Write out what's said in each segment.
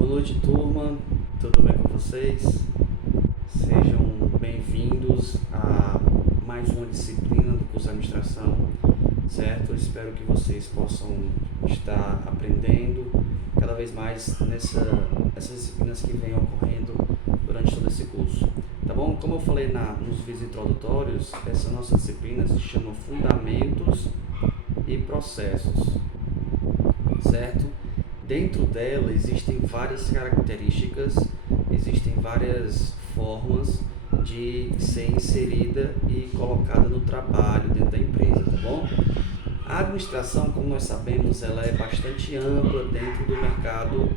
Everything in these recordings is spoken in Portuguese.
Boa noite, turma. Tudo bem com vocês? Sejam bem-vindos a mais uma disciplina do curso de administração, certo? Eu espero que vocês possam estar aprendendo cada vez mais essas disciplinas que vêm ocorrendo durante todo esse curso, tá bom? Como eu falei nos vídeos introdutórios, essa nossa disciplina se chama Fundamentos e Processos, certo? Dentro dela existem várias características, existem várias formas de ser inserida e colocada no trabalho dentro da empresa, tá bom? A administração, como nós sabemos, ela é bastante ampla dentro do mercado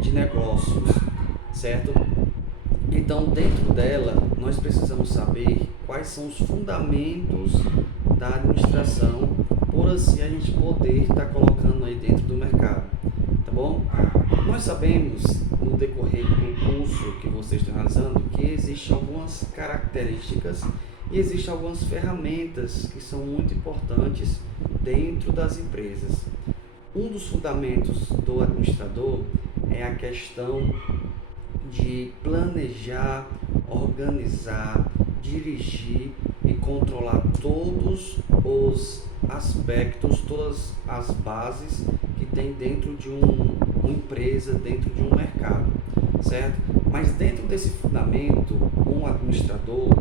de negócios, certo? Então, dentro dela, nós precisamos saber quais são os fundamentos da administração, por assim a gente poder estar colocando aí dentro do mercado, tá bom? Nós sabemos, no decorrer do curso que vocês estão realizando, que existem algumas características e existem algumas ferramentas que são muito importantes dentro das empresas. Um dos fundamentos do administrador é a questão de planejar, organizar, dirigir e controlar todos os aspectos, todas as bases que tem dentro de uma empresa, dentro de um mercado, certo? Mas dentro desse fundamento, um administrador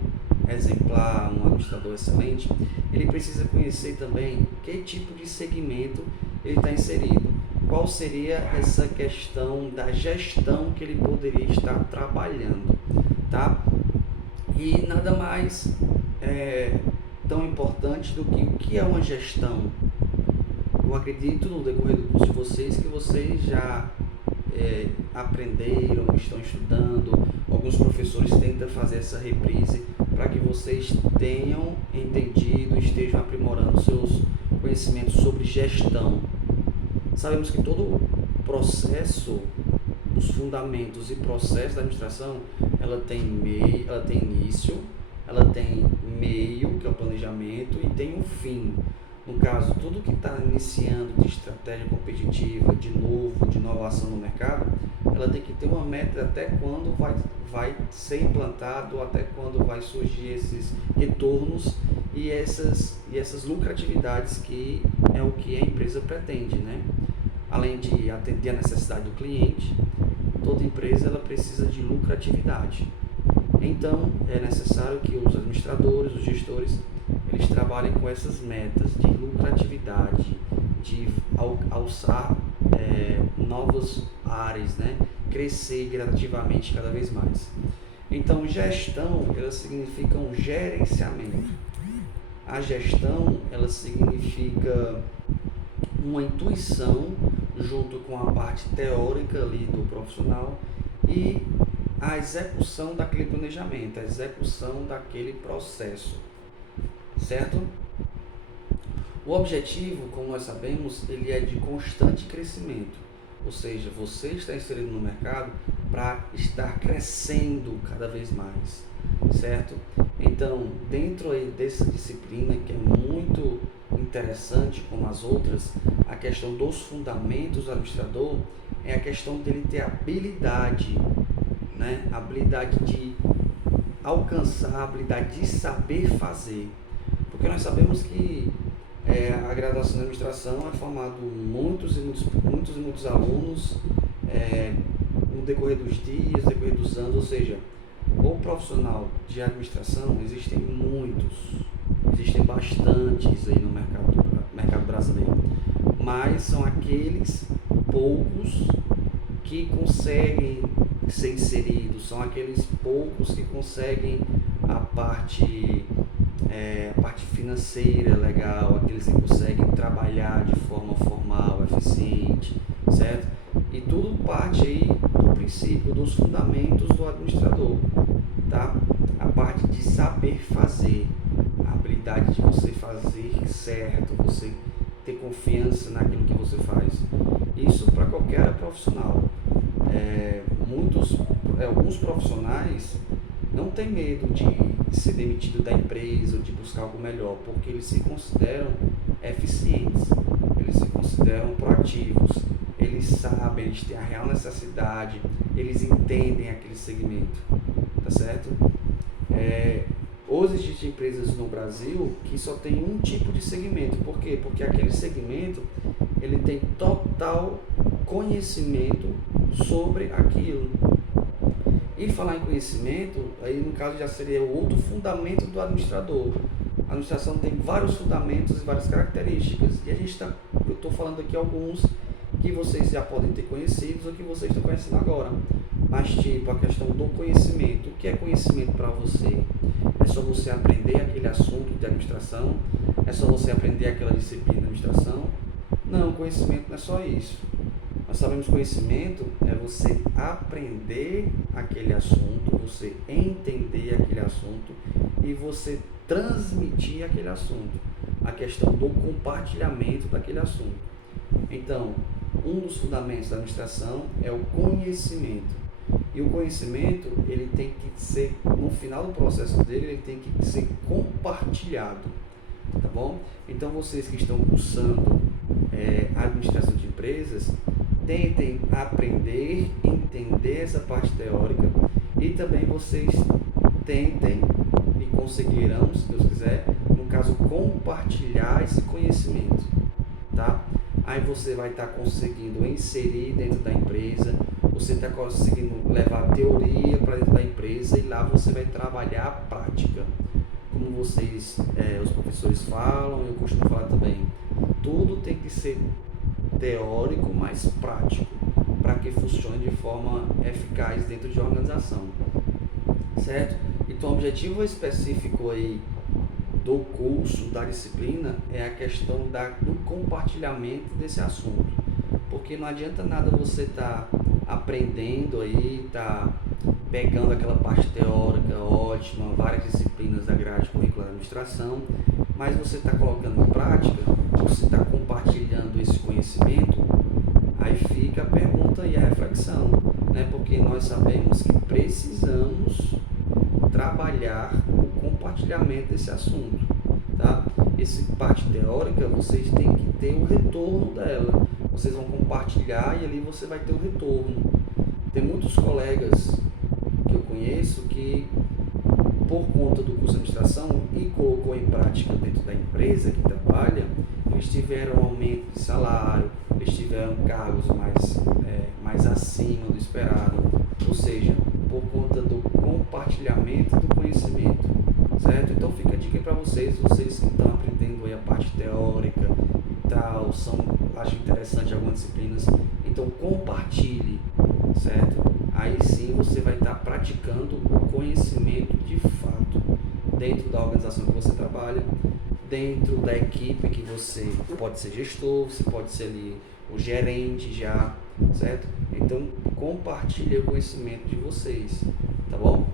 exemplar, um administrador excelente, ele precisa conhecer também que tipo de segmento ele está inserido. Qual seria essa questão da gestão que ele poderia estar trabalhando, tá? E nada mais tão importante do que o que é uma gestão. Eu acredito no decorrer do curso de vocês que vocês já aprenderam, estão estudando, alguns professores tentam fazer essa reprise para que vocês tenham entendido e estejam aprimorando seus conhecimentos sobre gestão. Sabemos que todo o processo, os fundamentos e processos da administração, ela tem início, ela tem meio, que é o planejamento, e tem um fim. No caso, tudo que está iniciando de estratégia competitiva, de novo, de inovação no mercado, ela tem que ter uma meta até quando vai ser implantado, até quando vai surgir esses retornos e essas lucratividades que é o que a empresa pretende, né? Além de atender a necessidade do cliente, toda empresa ela precisa de lucratividade. Então, é necessário que os administradores, os gestores, eles trabalhem com essas metas de lucratividade, de alçar novas áreas, né? Crescer gradativamente cada vez mais. Então, gestão, ela significa um gerenciamento. A gestão, ela significa uma intuição junto com a parte teórica ali do profissional e a execução daquele planejamento, a execução daquele processo, certo? O objetivo, como nós sabemos, ele é de constante crescimento, ou seja, você está inserido no mercado para estar crescendo cada vez mais, certo? Então, dentro aí dessa disciplina, que é muito interessante como as outras, a questão dos fundamentos do administrador é a questão dele ter habilidade, né? Habilidade de alcançar, habilidade de saber fazer, porque nós sabemos que a graduação de administração é formado muitos e muitos alunos no decorrer dos dias, no decorrer dos anos, ou seja, o profissional de administração existem bastantes aí no mercado brasileiro, mas são aqueles poucos que conseguem ser inseridos, são aqueles poucos que conseguem a parte financeira legal, aqueles que conseguem trabalhar de forma formal, eficiente, certo? E tudo parte aí do princípio, dos fundamentos do administrador, tá? A parte de saber fazer, a habilidade de você fazer certo, você ter confiança naquilo que você faz. Isso para qualquer profissional. Alguns profissionais não têm medo de ser demitido da empresa ou de buscar algo melhor, porque eles se consideram eficientes, eles se consideram proativos, eles sabem, eles têm a real necessidade, eles entendem aquele segmento, tá certo? Hoje existem empresas no Brasil que só tem um tipo de segmento. Por quê? Porque aquele segmento ele tem total conhecimento sobre aquilo. E falar em conhecimento, aí no caso já seria o outro fundamento do administrador. A administração tem vários fundamentos e várias características. E eu estou falando aqui alguns que vocês já podem ter conhecidos ou que vocês estão conhecendo agora. Mas tipo, a questão do conhecimento. O que é conhecimento para você? É só você aprender aquele assunto de administração? É só você aprender aquela disciplina de administração? Não, conhecimento não é só isso. Nós sabemos que conhecimento é você aprender aquele assunto, você entender aquele assunto e você transmitir aquele assunto. A questão do compartilhamento daquele assunto. Então, um dos fundamentos da administração é o conhecimento. E o conhecimento, ele tem que ser, no final do processo dele, ele tem que ser compartilhado, tá bom? Então, vocês que estão cursando administração de empresas, tentem aprender, entender essa parte teórica e também vocês tentem e conseguirão, se Deus quiser, no caso, compartilhar esse conhecimento, tá? Aí você vai estar conseguindo inserir dentro da empresa, você está conseguindo levar a teoria para dentro da empresa e lá você vai trabalhar a prática. Como vocês, os professores falam, eu costumo falar também, tudo tem que ser teórico, mas prático, para que funcione de forma eficaz dentro de uma organização, certo? Então, o objetivo específico aí do curso, da disciplina, é a questão do compartilhamento desse assunto, porque não adianta nada você estar aprendendo aí, estar pegando aquela parte teórica ótima, várias disciplinas da grade curricular de administração, mas você está colocando em prática, você está compartilhando esse conhecimento, aí fica a pergunta e a reflexão, né? Porque nós sabemos que precisamos trabalhar o compartilhamento desse assunto, tá? Essa parte teórica, vocês têm que ter o retorno dela, vocês vão compartilhar e ali você vai ter o retorno. Tem muitos colegas que eu conheço que, por conta do curso de administração e colocou em prática dentro da empresa que trabalha, eles tiveram aumento de salário, eles tiveram cargos mais acima do esperado, ou seja, por conta do compartilhamento do conhecimento, certo? Então fica a dica para vocês que estão aprendendo aí a parte teórica e tal, acho interessante algumas disciplinas, então compartilhe, certo? Aí sim você vai estar praticando o conhecimento de fato dentro da organização que você trabalha, dentro da equipe que você pode ser gestor, você pode ser ali o gerente já, certo? Então compartilhe o conhecimento de vocês, tá bom?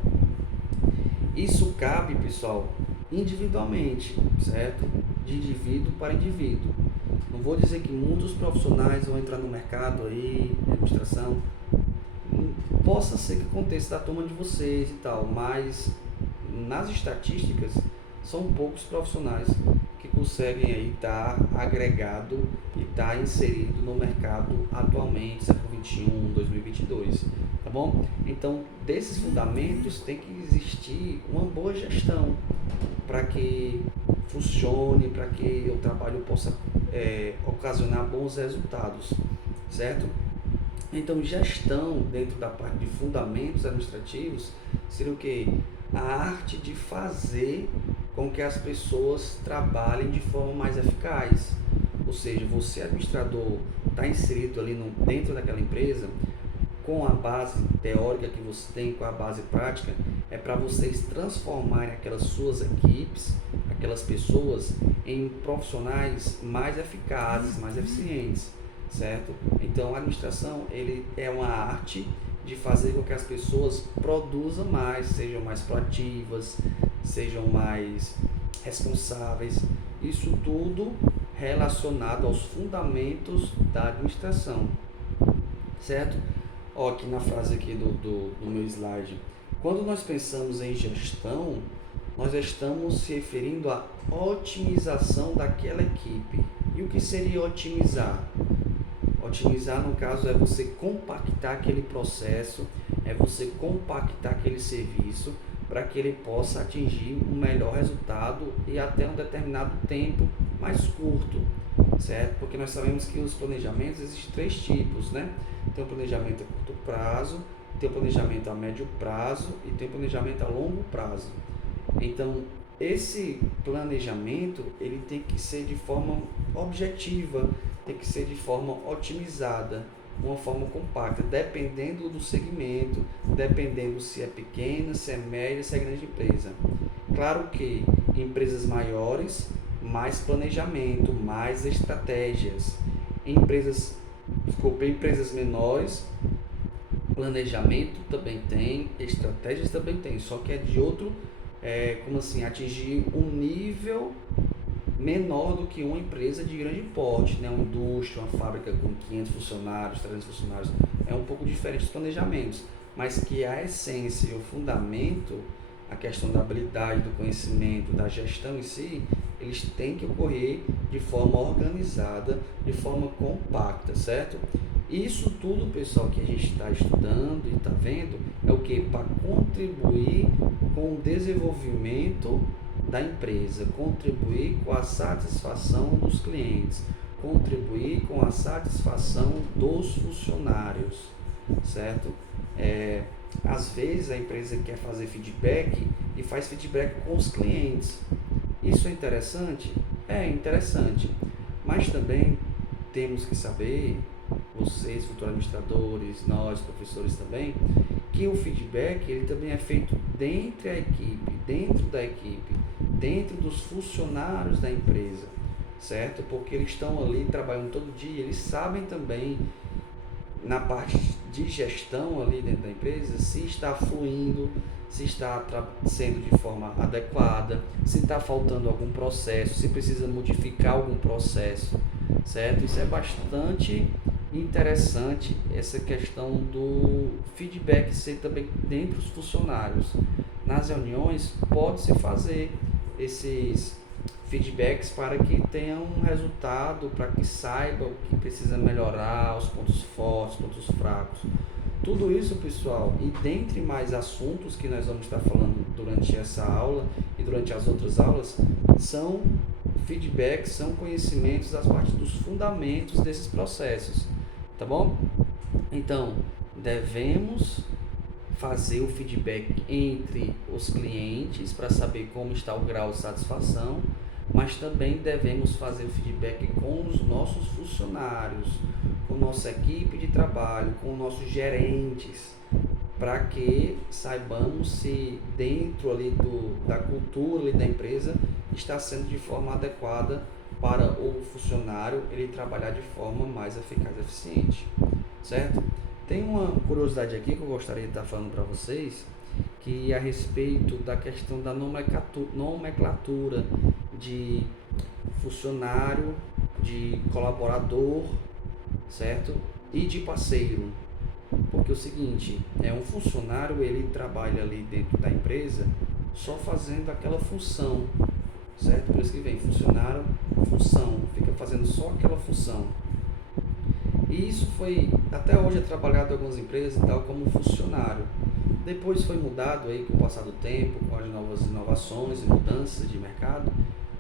Isso cabe, pessoal, individualmente, certo? De indivíduo para indivíduo. Não vou dizer que muitos profissionais vão entrar no mercado aí, de administração, possa ser que aconteça da turma de vocês e tal, mas nas estatísticas são poucos profissionais que conseguem aí estar agregado e estar inserido no mercado atualmente, século 21, 2022, tá bom? Então, desses fundamentos tem que existir uma boa gestão para que funcione, para que o trabalho possa ocasionar bons resultados, certo? Então, gestão dentro da parte de fundamentos administrativos seria o quê? A arte de fazer com que as pessoas trabalhem de forma mais eficaz. Ou seja, você administrador está inserido ali dentro daquela empresa, com a base teórica que você tem, com a base prática, é para vocês transformarem aquelas suas equipes, aquelas pessoas, em profissionais mais eficazes, mais eficientes, certo? Então, a administração ele é uma arte de fazer com que as pessoas produzam mais, sejam mais proativas, sejam mais responsáveis. Isso tudo relacionado aos fundamentos da administração, certo? Ó, aqui na frase aqui do meu slide, quando nós pensamos em gestão, nós estamos se referindo à otimização daquela equipe. E o que seria otimizar? Otimizar, no caso, é você compactar aquele processo, é você compactar aquele serviço para que ele possa atingir um melhor resultado e até um determinado tempo mais curto, certo? Porque nós sabemos que os planejamentos existem três tipos, né? Tem o planejamento a curto prazo, tem o planejamento a médio prazo e tem o planejamento a longo prazo. Então, esse planejamento ele tem que ser de forma objetiva, tem que ser de forma otimizada, uma forma compacta, dependendo do segmento, dependendo se é pequena, se é média, se é grande empresa. Claro que em empresas maiores, mais planejamento, mais estratégias. Em empresas menores, planejamento também tem, estratégias também tem, só que é de outro, como assim, atingir um nível menor do que uma empresa de grande porte, né? Uma indústria, uma fábrica com 500 funcionários, 300 funcionários, é um pouco diferente dos planejamentos, mas que a essência e o fundamento, a questão da habilidade, do conhecimento, da gestão em si, eles têm que ocorrer de forma organizada, de forma compacta, certo? Isso tudo, pessoal, que a gente está estudando e está vendo, é o que? Para contribuir com o desenvolvimento da empresa, contribuir com a satisfação dos clientes, contribuir com a satisfação dos funcionários, certo? Às vezes a empresa quer fazer feedback e faz feedback com os clientes. Isso é interessante? É interessante, mas também temos que saber, vocês, futuros administradores, nós, professores também, que o feedback ele também é feito dentro da equipe, dentro dos funcionários da empresa, certo? Porque eles estão ali trabalhando todo dia, eles sabem também na parte de gestão ali dentro da empresa se está fluindo, se está sendo de forma adequada, se está faltando algum processo, se precisa modificar algum processo, certo? Isso é bastante interessante, essa questão do feedback ser também dentro dos funcionários. Nas reuniões pode-se fazer esses feedbacks para que tenha um resultado, para que saiba o que precisa melhorar, os pontos fortes, pontos fracos. Tudo isso, pessoal, e dentre mais assuntos que nós vamos estar falando durante essa aula e durante as outras aulas, são feedbacks, são conhecimentos das partes dos fundamentos desses processos, tá bom? Então, devemos fazer o feedback entre os clientes para saber como está o grau de satisfação, mas também devemos fazer o feedback com os nossos funcionários, com nossa equipe de trabalho, com nossos gerentes, para que saibamos se dentro ali da cultura ali da empresa está sendo de forma adequada para o funcionário ele trabalhar de forma mais eficaz e eficiente, certo? Tem uma curiosidade aqui que eu gostaria de estar falando para vocês, que é a respeito da questão da nomenclatura de funcionário, de colaborador, certo? E de parceiro. Porque é o seguinte, um funcionário ele trabalha ali dentro da empresa só fazendo aquela função, certo? Por isso que vem funcionário, função, fica fazendo só aquela função. E isso foi, até hoje é trabalhado em algumas empresas e tal, como funcionário. Depois foi mudado aí com o passar do tempo, com as novas inovações e mudanças de mercado,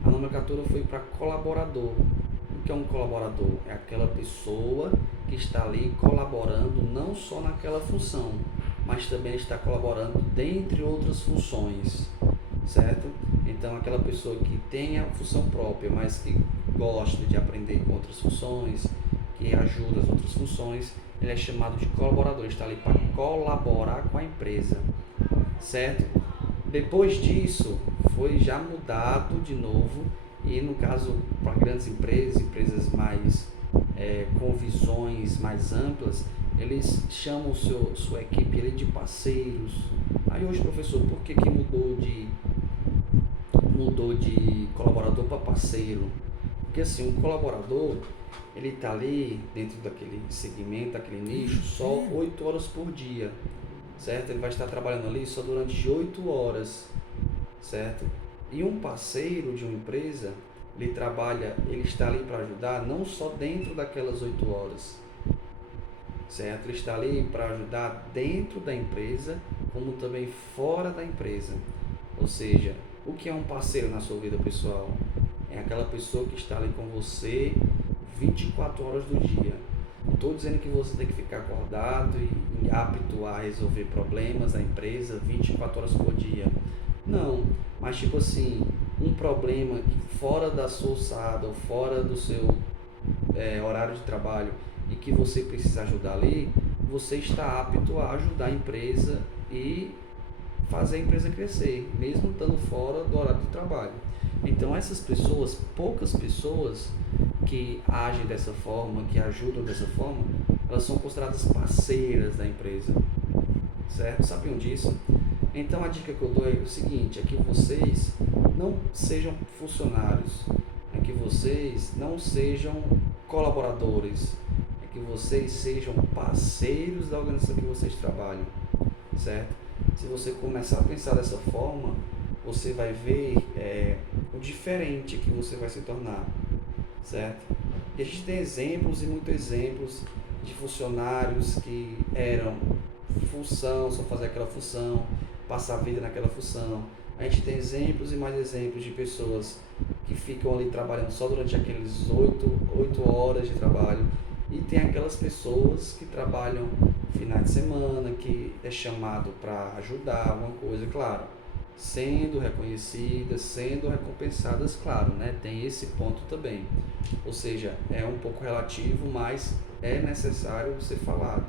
a nomenclatura foi para colaborador. O que é um colaborador? É aquela pessoa que está ali colaborando não só naquela função, mas também está colaborando dentre outras funções, certo? Então aquela pessoa que tem a função própria, mas que gosta de aprender com outras funções, que ajuda as outras funções, ele é chamado de colaborador, está ali para colaborar com a empresa, certo? Depois disso, foi já mudado de novo, e no caso, para grandes empresas, empresas mais com visões mais amplas, eles chamam sua equipe ali de parceiros. Aí hoje, professor, por que mudou de colaborador para parceiro? Porque assim, um colaborador, ele está ali dentro daquele segmento, daquele nicho, só 8 horas por dia, certo? Ele vai estar trabalhando ali só durante 8 horas, certo? E um parceiro de uma empresa, ele está ali para ajudar não só dentro daquelas 8 horas, certo? Ele está ali para ajudar dentro da empresa, como também fora da empresa. Ou seja, o que é um parceiro na sua vida pessoal? É aquela pessoa que está ali com você 24 horas do dia. Não estou dizendo que você tem que ficar acordado e apto a resolver problemas da empresa 24 horas por dia. Não, mas tipo assim, um problema fora da sua alçada ou fora do seu horário de trabalho e que você precisa ajudar ali, você está apto a ajudar a empresa e fazer a empresa crescer, mesmo estando fora do horário de trabalho. Então essas pessoas, poucas pessoas que agem dessa forma, que ajudam dessa forma, elas são consideradas parceiras da empresa, certo? Sabiam disso? Então a dica que eu dou é o seguinte, é que vocês não sejam funcionários, é que vocês não sejam colaboradores, é que vocês sejam parceiros da organização que vocês trabalham, certo? Se você começar a pensar dessa forma, você vai ver o diferente que você vai se tornar, certo? E a gente tem exemplos e muitos exemplos de funcionários que eram função, só fazer aquela função, passar a vida naquela função. A gente tem exemplos e mais exemplos de pessoas que ficam ali trabalhando só durante aqueles 8 horas de trabalho. E tem aquelas pessoas que trabalham finais de semana, que é chamado para ajudar alguma coisa, claro, sendo reconhecidas, sendo recompensadas, claro, né? Tem esse ponto também. Ou seja, é um pouco relativo, mas é necessário ser falado,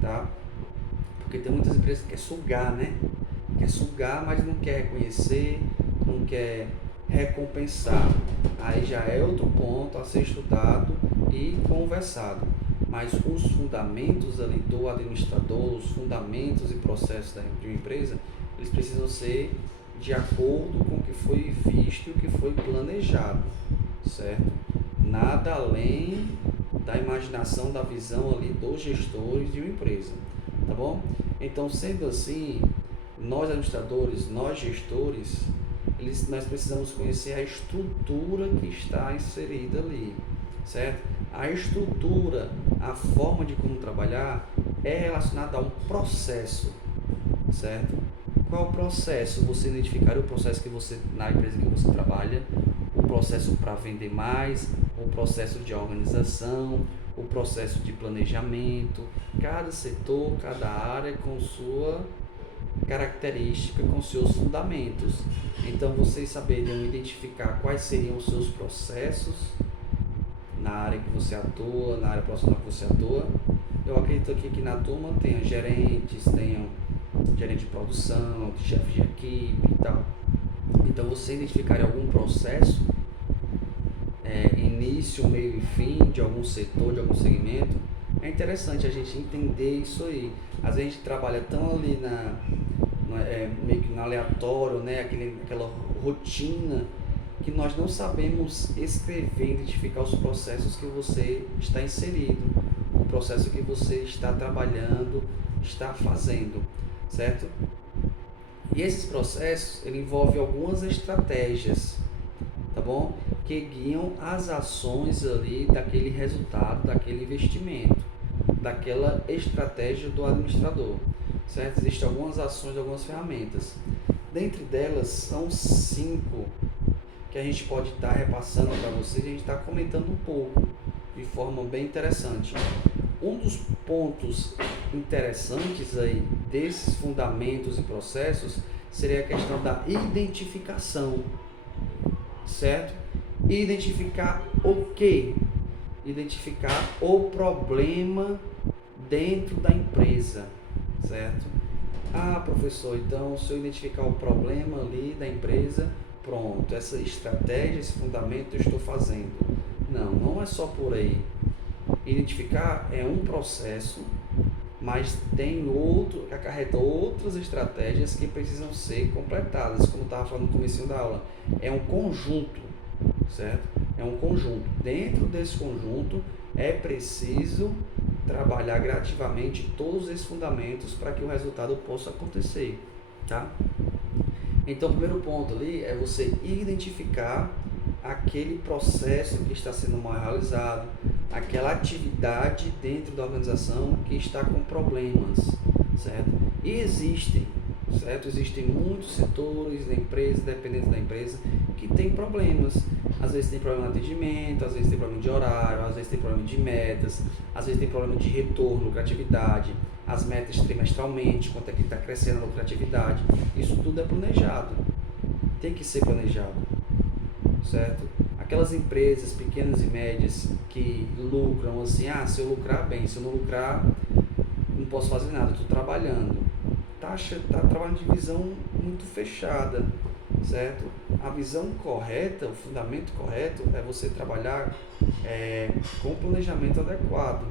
tá? Porque tem muitas empresas que quer sugar, né? Quer sugar, mas não quer reconhecer, não quer recompensar. Aí já é outro ponto a ser estudado e conversado. Mas os fundamentos ali do administrador, os fundamentos e processos de uma empresa, eles precisam ser de acordo com o que foi visto e o que foi planejado, certo? Nada além da imaginação, da visão ali dos gestores de uma empresa, tá bom? Então, sendo assim, nós administradores, nós gestores, nós precisamos conhecer a estrutura que está inserida ali, certo? A estrutura, a forma de como trabalhar é relacionada a um processo, certo? Qual é o processo? Você identificar o processo que você, na empresa que você trabalha, o processo para vender mais, o processo de organização, o processo de planejamento, cada setor, cada área com sua característica, com seus fundamentos. Então, vocês saberem identificar quais seriam os seus processos na área que você atua, na área profissional que você atua. Eu acredito aqui que na turma tenha gerentes, tenham gerente de produção, chefe de equipe e tal. Então, você identificar algum processo, início, meio e fim de algum setor, de algum segmento, é interessante a gente entender isso aí. Às vezes a gente trabalha tão ali meio que no aleatório, né? Aquela rotina, que nós não sabemos escrever, identificar os processos que você está inserido, o processo que você está trabalhando, está fazendo, certo? E esses processos, ele envolve algumas estratégias, tá bom? Que guiam as ações ali daquele resultado, daquele investimento, daquela estratégia do administrador, certo? Existem algumas ações, algumas ferramentas. Dentre delas, são 5 que a gente pode estar repassando para vocês e a gente está comentando um pouco, de forma bem interessante. Um dos pontos interessantes aí desses fundamentos e processos seria a questão da identificação, certo? Identificar o quê? Identificar o problema dentro da empresa, certo? Ah, professor, então se eu identificar o problema ali da empresa, pronto, essa estratégia, esse fundamento eu estou fazendo. Não, não é só por aí. Identificar é um processo, mas tem outro, acarreta outras estratégias que precisam ser completadas, como eu estava falando no comecinho da aula. É um conjunto, certo? É um conjunto. Dentro desse conjunto é preciso trabalhar gradativamente todos esses fundamentos para que o resultado possa acontecer, tá? Então, o primeiro ponto ali é você identificar aquele processo que está sendo mal realizado, aquela atividade dentro da organização que está com problemas, certo? E existem, certo? Existem muitos setores da empresa, dependendo da empresa, que tem problemas. Às vezes tem problema de atendimento, às vezes tem problema de horário, às vezes tem problema de metas, às vezes tem problema de retorno, lucratividade, as metas trimestralmente, quanto é que está crescendo a lucratividade. Isso tudo é planejado, tem que ser planejado, certo? Aquelas empresas pequenas e médias que lucram assim, se eu lucrar bem, se eu não lucrar, não posso fazer nada, estou trabalhando. Tá trabalhando de visão muito fechada, certo? A visão correta, o fundamento correto é você trabalhar com planejamento adequado.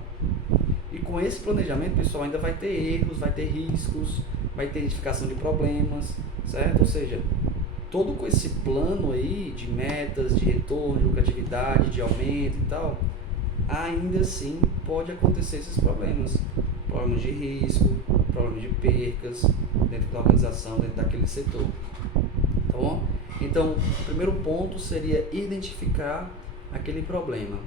E com esse planejamento, pessoal, ainda vai ter erros, vai ter riscos, vai ter identificação de problemas, certo? Ou seja, todo com esse plano aí de metas, de retorno, de lucratividade, de aumento e tal, ainda assim pode acontecer esses problemas. Problemas de risco, problemas de percas dentro da organização, dentro daquele setor. Tá bom? Então, o primeiro ponto seria identificar aquele problema.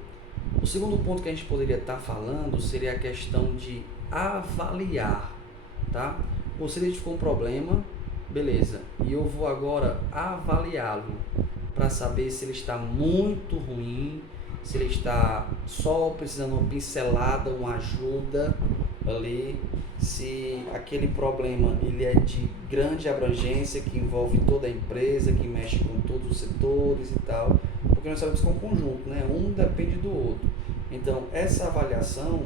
O segundo ponto que a gente poderia estar falando seria a questão de avaliar, tá? Você identificou um problema, beleza, e eu vou agora avaliá-lo para saber se ele está muito ruim, se ele está só precisando de uma pincelada, uma ajuda ali, se aquele problema ele é de grande abrangência, que envolve toda a empresa, que mexe com todos os setores e tal, porque nós sabemos que é um conjunto, né? Um depende do outro. Então, essa avaliação,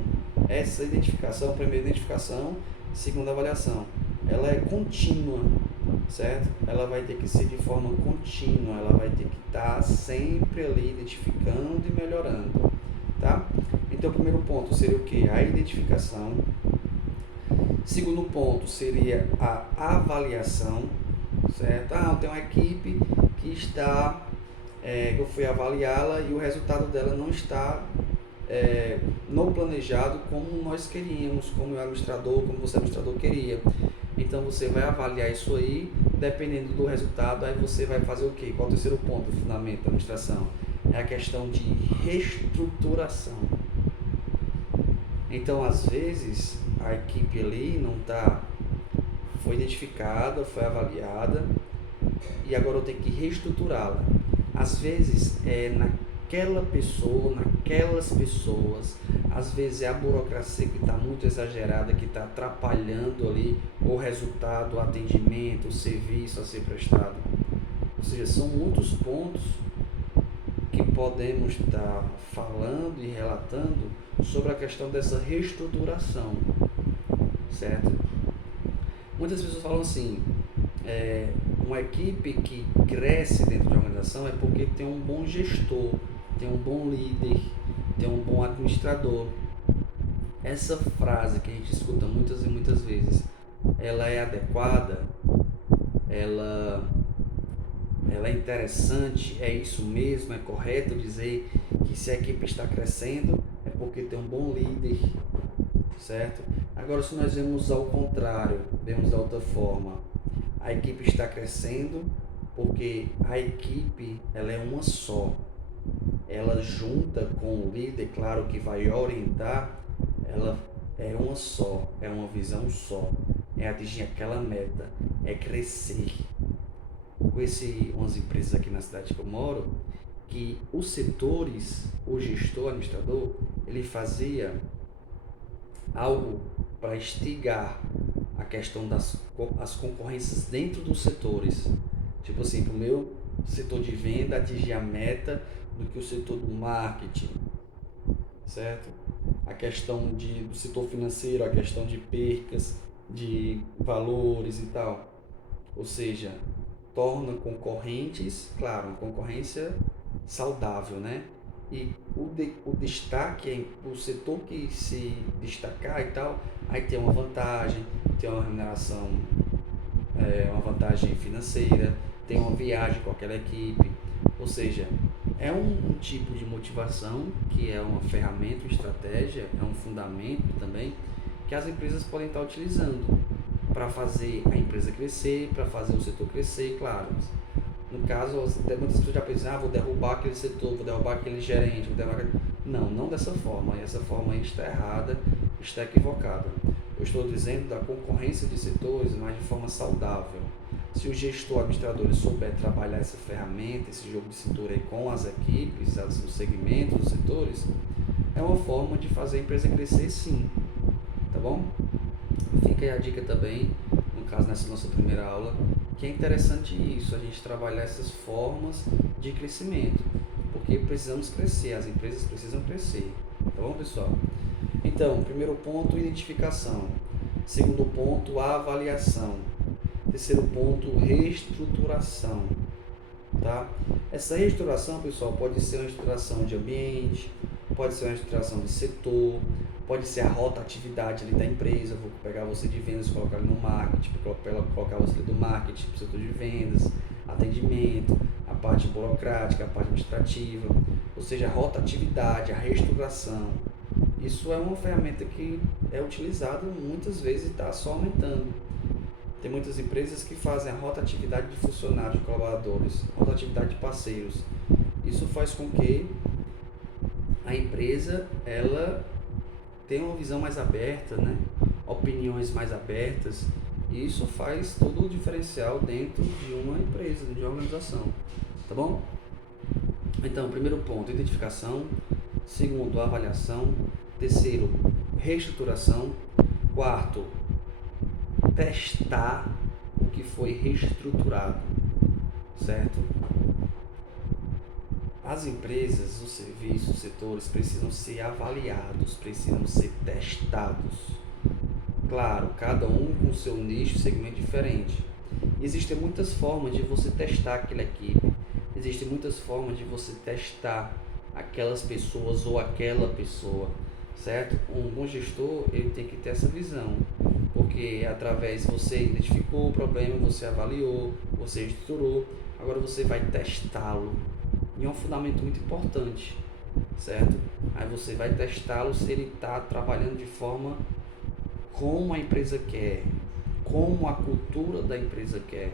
essa identificação, primeira identificação, segunda avaliação, ela é contínua, certo? Ela vai ter que ser de forma contínua, ela vai ter que estar sempre ali identificando e melhorando, tá? Então, o primeiro ponto seria o quê? A identificação. Segundo ponto seria a avaliação, certo? Eu tenho uma equipe que está, eu fui avaliá-la e o resultado dela não está no planejado como nós queríamos, como o administrador, como você administrador queria. Então você vai avaliar isso aí, dependendo do resultado, aí você vai fazer o quê? Qual é o terceiro ponto do fundamento da administração? É a questão de reestruturação. Então, às vezes, a equipe ali não foi identificada, foi avaliada, e agora eu tenho que reestruturá-la. Às vezes, naquela pessoa, naquelas pessoas, às vezes é a burocracia que está muito exagerada, que está atrapalhando ali o resultado, o atendimento, o serviço a ser prestado. Ou seja, são muitos pontos que podemos estar falando e relatando sobre a questão dessa reestruturação, certo? Muitas pessoas falam assim, uma equipe que cresce dentro de uma organização é porque tem um bom gestor, tem um bom líder, tem um bom administrador. Essa frase que a gente escuta muitas e muitas vezes, ela é adequada? Ela é interessante? É isso mesmo? É correto dizer que se a equipe está crescendo é porque tem um bom líder, certo? Agora, se nós vemos ao contrário, vemos da outra forma, a equipe está crescendo porque a equipe ela é uma só. Ela junta com o líder, claro que vai orientar, ela é uma só, é uma visão só, é atingir aquela meta, é crescer. Conheci umas empresas aqui na cidade que eu moro, que os setores, o gestor, o administrador, ele fazia algo para instigar a questão das concorrências dentro dos setores. Tipo assim, para o meu setor de venda atingir a meta do que o setor do marketing, certo? A questão do setor financeiro, a questão de percas, de valores e tal. Ou seja, torna concorrentes, claro, uma concorrência saudável, né? E o destaque é o setor que se destacar e tal, aí tem uma vantagem, tem uma remuneração, uma vantagem financeira, tem uma viagem com aquela equipe. Ou seja, é um tipo de motivação que é uma ferramenta, uma estratégia, é um fundamento também que as empresas podem estar utilizando para fazer a empresa crescer, para fazer o setor crescer, claro. No caso, muitas pessoas já pensam, vou derrubar aquele setor, vou derrubar aquele gerente, Não dessa forma. Essa forma aí está errada, está equivocada. Eu estou dizendo da concorrência de setores, mas de forma saudável. Se o gestor, administrador souber trabalhar essa ferramenta, esse jogo de cintura aí com as equipes, os segmentos, os setores, é uma forma de fazer a empresa crescer, sim. Tá bom? Fica aí a dica também, no caso nessa nossa primeira aula, que é interessante isso, a gente trabalhar essas formas de crescimento, porque precisamos crescer, as empresas precisam crescer. Tá bom, pessoal? Então, primeiro ponto, identificação. Segundo ponto, avaliação. Terceiro ponto, reestruturação. Tá? Essa reestruturação, pessoal, pode ser uma reestruturação de ambiente, pode ser uma reestruturação de setor, pode ser a rotatividade ali da empresa. Vou pegar você de vendas e colocar ali no marketing, colocar você ali do marketing para o setor de vendas, atendimento, a parte burocrática, a parte administrativa, ou seja, a rotatividade, a reestruturação. Isso é uma ferramenta que é utilizada muitas vezes e está só aumentando. Tem muitas empresas que fazem a rotatividade de funcionários, de colaboradores, rotatividade de parceiros. Isso faz com que a empresa ela tenha uma visão mais aberta, né? Opiniões mais abertas. E isso faz todo o diferencial dentro de uma empresa, de uma organização. Tá bom? Então, primeiro ponto, identificação. Segundo, avaliação. Terceiro, reestruturação. Quarto, testar o que foi reestruturado, certo? As empresas, os serviços, os setores precisam ser avaliados, precisam ser testados. Claro, cada um com seu nicho, segmento diferente. Existem muitas formas de você testar aquela equipe, existem muitas formas de você testar aquelas pessoas ou aquela pessoa, certo? Um bom gestor, ele tem que ter essa visão, porque através você identificou o problema, você avaliou, você estruturou, agora você vai testá-lo. E é um fundamento muito importante, certo? Aí você vai testá-lo se ele está trabalhando de forma como a empresa quer, como a cultura da empresa quer,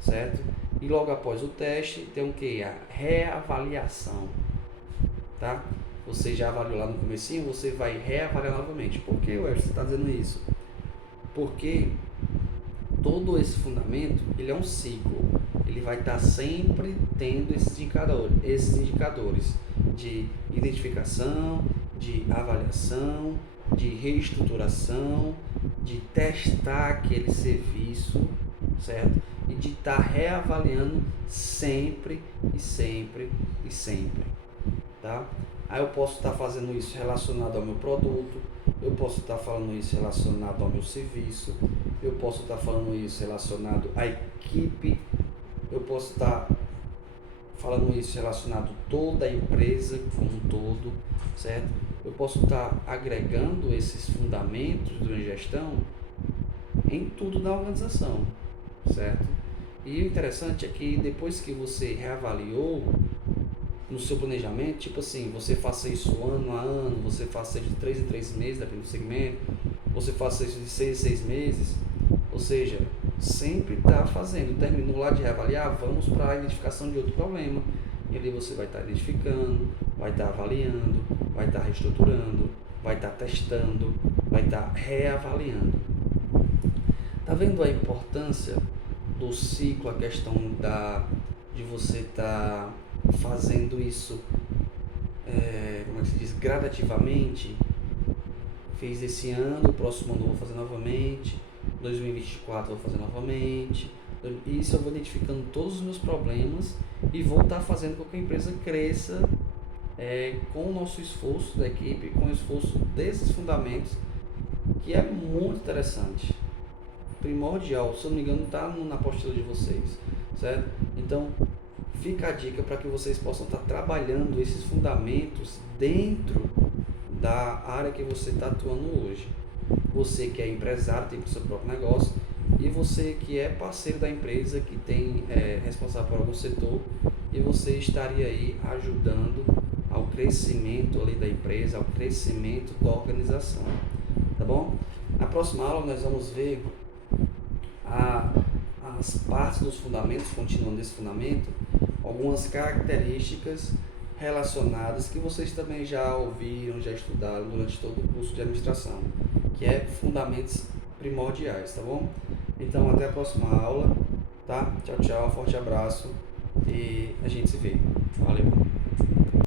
certo? E logo após o teste tem o que? A reavaliação, tá? Você já avaliou lá no comecinho, você vai reavaliar novamente. Por que, Webster, você está dizendo isso? Porque todo esse fundamento, ele é um ciclo. Ele vai estar sempre tendo esses indicadores de identificação, de avaliação, de reestruturação, de testar aquele serviço, certo? E de estar reavaliando sempre e sempre e sempre, tá? Aí eu posso estar fazendo isso relacionado ao meu produto, eu posso estar falando isso relacionado ao meu serviço, eu posso estar falando isso relacionado à equipe, eu posso estar falando isso relacionado a toda a empresa como um todo, certo? Eu posso estar agregando esses fundamentos de uma gestão em tudo da organização, certo? E o interessante é que depois que você reavaliou no seu planejamento, tipo assim, você faça isso ano a ano, você faça isso de 3 em 3 meses, dependendo do segmento, você faça isso de 6 em 6 meses, ou seja, sempre está fazendo, terminou lá de reavaliar, vamos para a identificação de outro problema, e ali você vai estar identificando, vai estar avaliando, vai estar reestruturando, vai estar testando, vai estar reavaliando. Tá vendo a importância do ciclo, a questão de você estar fazendo isso, como é que se diz, gradativamente? Fiz esse ano, o próximo ano eu vou fazer novamente, 2024 eu vou fazer novamente. Isso eu vou identificando todos os meus problemas e vou estar fazendo com que a empresa cresça com o nosso esforço da equipe, com o esforço desses fundamentos, que é muito interessante, primordial. Se eu não me engano, está na apostila de vocês, certo? Então, fica a dica para que vocês possam estar trabalhando esses fundamentos dentro da área que você está atuando hoje. Você que é empresário, tem o seu próprio negócio, e você que é parceiro da empresa, que tem responsável por algum setor, e você estaria aí ajudando ao crescimento ali da empresa, ao crescimento da organização, tá bom? Na próxima aula nós vamos ver as partes dos fundamentos, continuando esse fundamento, algumas características relacionadas que vocês também já ouviram, já estudaram durante todo o curso de administração, que é fundamentos primordiais, tá bom? Então até a próxima aula, tá? Tchau, tchau, forte abraço e a gente se vê. Valeu!